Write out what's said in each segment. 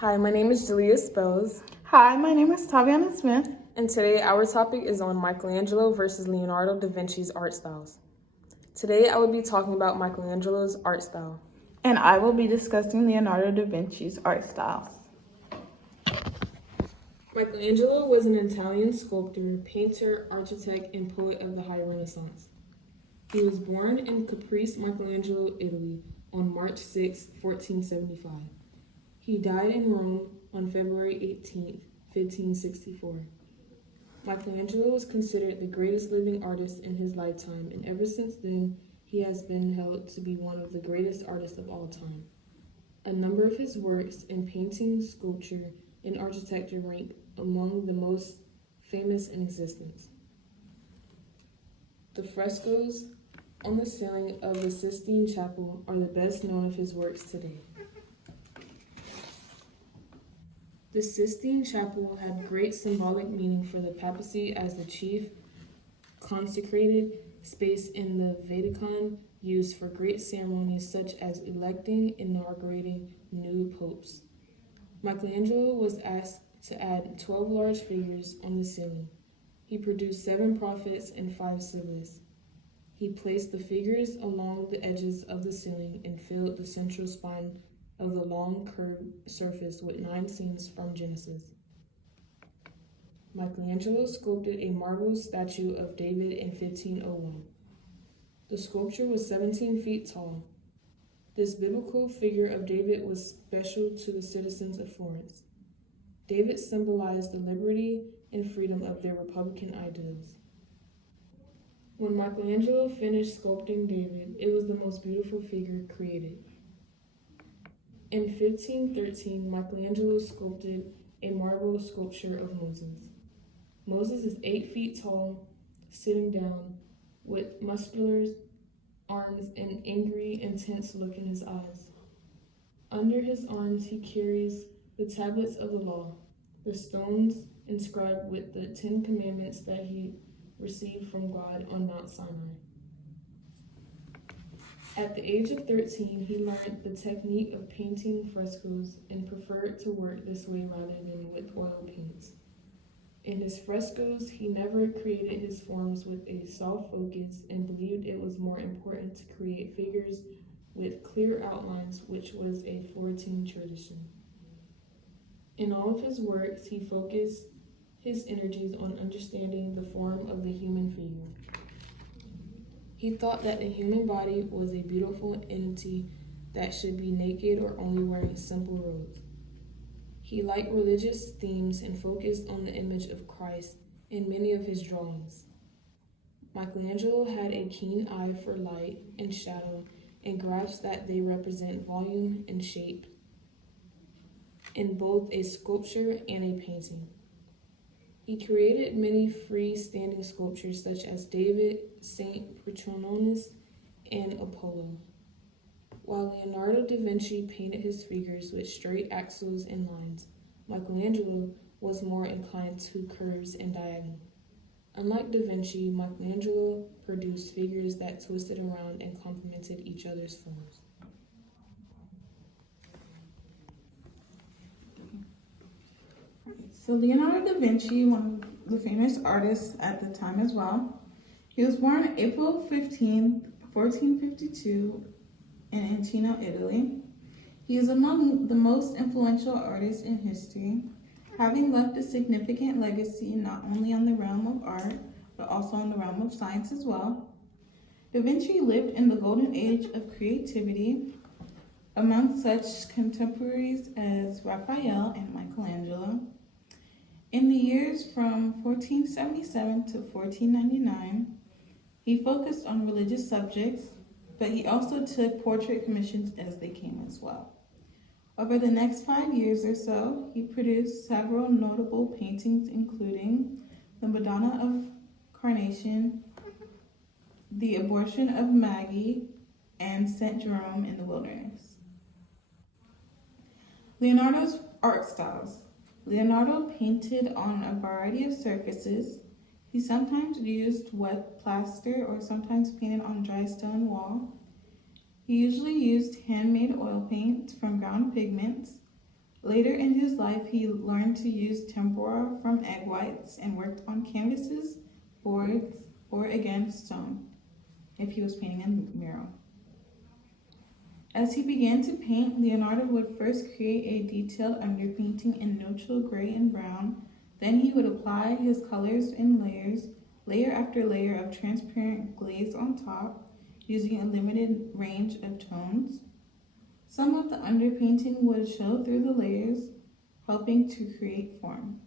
Hi, my name is Jahliyah Spells, Hi, my name is Taviana Smith. and today our topic is on Michelangelo versus Leonardo da Vinci's art styles. Today I will be talking about Michelangelo's art style. And I will be discussing Leonardo da Vinci's art styles. Michelangelo was an Italian sculptor, painter, architect, and poet of the High Renaissance. He was born in Caprice, Michelangelo, Italy, on March 6, 1475. He died in Rome on February 18, 1564. Michelangelo was considered the greatest living artist in his lifetime, and ever since then, he has been held to be one of the greatest artists of all time. A number of his works in painting, sculpture, and architecture rank among the most famous in existence. The frescoes on the ceiling of the Sistine Chapel are the best known of his works today. The Sistine Chapel had great symbolic meaning for the papacy as the chief consecrated space in the Vatican, used for great ceremonies such as electing and inaugurating new popes. Michelangelo was asked to add 12 large figures on the ceiling. He produced 7 prophets and 5 civilians. He placed the figures along the edges of the ceiling and filled the central spine of the long curved surface with 9 scenes from Genesis. Michelangelo sculpted a marble statue of David in 1501. The sculpture was 17 feet tall. This biblical figure of David was special to the citizens of Florence. David symbolized the liberty and freedom of their republican ideals. When Michelangelo finished sculpting David, it was the most beautiful figure created. In 1513, Michelangelo sculpted a marble sculpture of Moses. Moses is 8 feet tall, sitting down, with muscular arms and angry, intense look in his eyes. Under his arms, he carries the tablets of the law, the stones inscribed with the 10 commandments that he received from God on Mount Sinai. At the age of 13, he learned the technique of painting frescoes and preferred to work this way rather than with oil paints. In his frescoes, he never created his forms with a soft focus and believed it was more important to create figures with clear outlines, which was a Florentine tradition. In all of his works, he focused his energies on understanding the form of the human figure. He thought that the human body was a beautiful entity that should be naked or only wearing simple robes. He liked religious themes and focused on the image of Christ in many of his drawings. Michelangelo had a keen eye for light and shadow and grasped that they represent volume and shape in both a sculpture and a painting. He created many freestanding sculptures such as David, Saint Petronillus, and Apollo, while Leonardo da Vinci painted his figures with straight axles and lines. Michelangelo was more inclined to curves and diagonal. Unlike da Vinci, Michelangelo produced figures that twisted around and complemented each other's forms. So Leonardo da Vinci, one of the famous artists at the time as well. He was born April 15th, 1452 in Antino, Italy. He is among the most influential artists in history, having left a significant legacy not only on the realm of art, but also in the realm of science as well. Da Vinci lived in the golden age of creativity, among such contemporaries as Raphael and Michelangelo. In the years from 1477 to 1499, he focused on religious subjects, but he also took portrait commissions as they came as well. Over the next 5 years or so, he produced several notable paintings, including the Madonna of Carnation, the Abortion of Maggie, and St. Jerome in the Wilderness. Leonardo's art styles. Leonardo painted on a variety of surfaces. He sometimes used wet plaster or sometimes painted on dry stone wall. He usually used handmade oil paints from brown pigments, Later in his life, he learned to use tempera from egg whites and worked on canvases, boards, or again stone, if he was painting a mural. As he began to paint, Leonardo would first create a detailed underpainting in neutral gray and brown. Then he would apply his colors in layers, layer after layer of transparent glaze on top, using a limited range of tones. Some of the underpainting would show through the layers, helping to create form.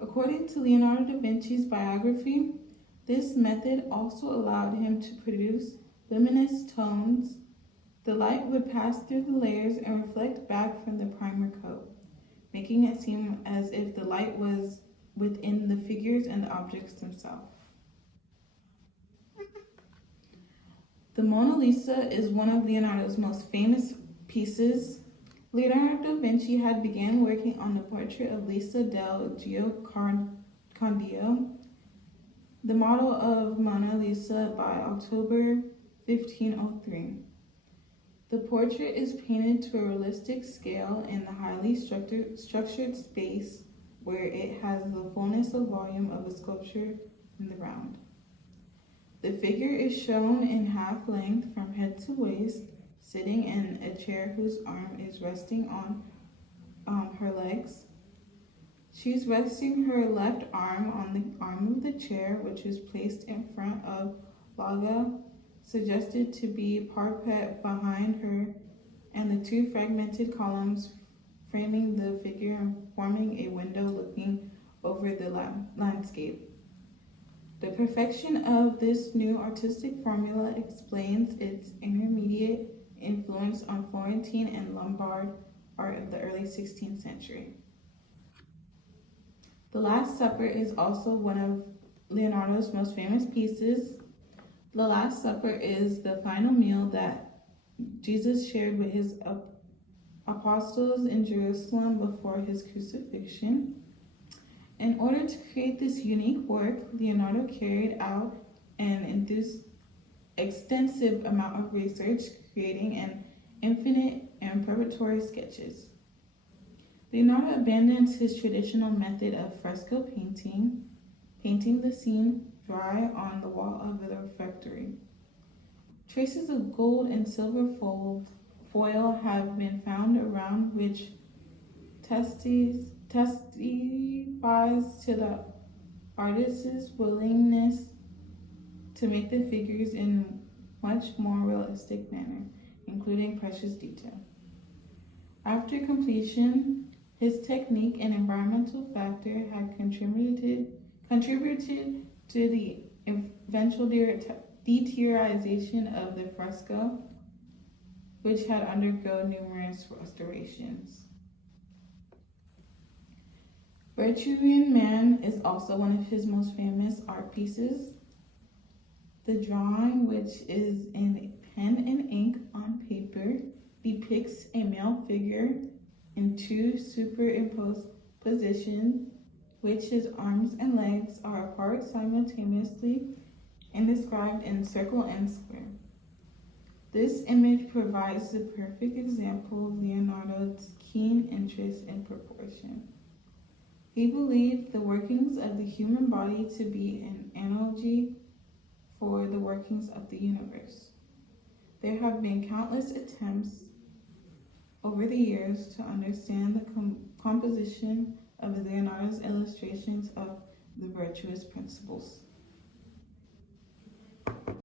According to Leonardo da Vinci's biography, this method also allowed him to produce luminous tones. The light would pass through the layers and reflect back from the primer coat, making it seem as if the light was within the figures and the objects themselves. The Mona Lisa is one of Leonardo's most famous pieces. Leonardo da Vinci had begun working on the portrait of Lisa del Giocondio, the model of Mona Lisa, by October 1503. The portrait is painted to a realistic scale in the highly structured space where it has the fullness of volume of a sculpture in the ground. The figure is shown in half length from head to waist, sitting in a chair whose arm is resting on her legs. She's resting her left arm on the arm of the chair, which is placed in front of Laga, suggested to be parapet behind her, and the two fragmented columns framing the figure and forming a window looking over the landscape. The perfection of this new artistic formula explains its intermediate influence on Florentine and Lombard art of the early 16th century. The Last Supper is also one of Leonardo's most famous pieces. The Last Supper is the final meal that Jesus shared with his apostles in Jerusalem before his crucifixion. In order to create this unique work, Leonardo carried out an extensive amount of research, creating an infinite and preparatory sketches. Leonardo abandons his traditional method of fresco painting the scene dry on the wall of the refectory. Traces of gold and silver foil have been found around, which testifies to the artist's willingness to make the figures in much more realistic manner, including precious detail. After completion, his technique and environmental factor had contributed to the eventual deterioration of the fresco, which had undergone numerous restorations. Vitruvian Man is also one of his most famous art pieces. The drawing, which is in pen and ink on paper, depicts a male figure in two superimposed positions, which his arms and legs are apart simultaneously and described in circle and square. This image provides the perfect example of Leonardo's keen interest in proportion. He believed the workings of the human body to be an analogy for the workings of the universe. There have been countless attempts over the years to understand the composition of Leonardo's illustrations of the virtuous principles.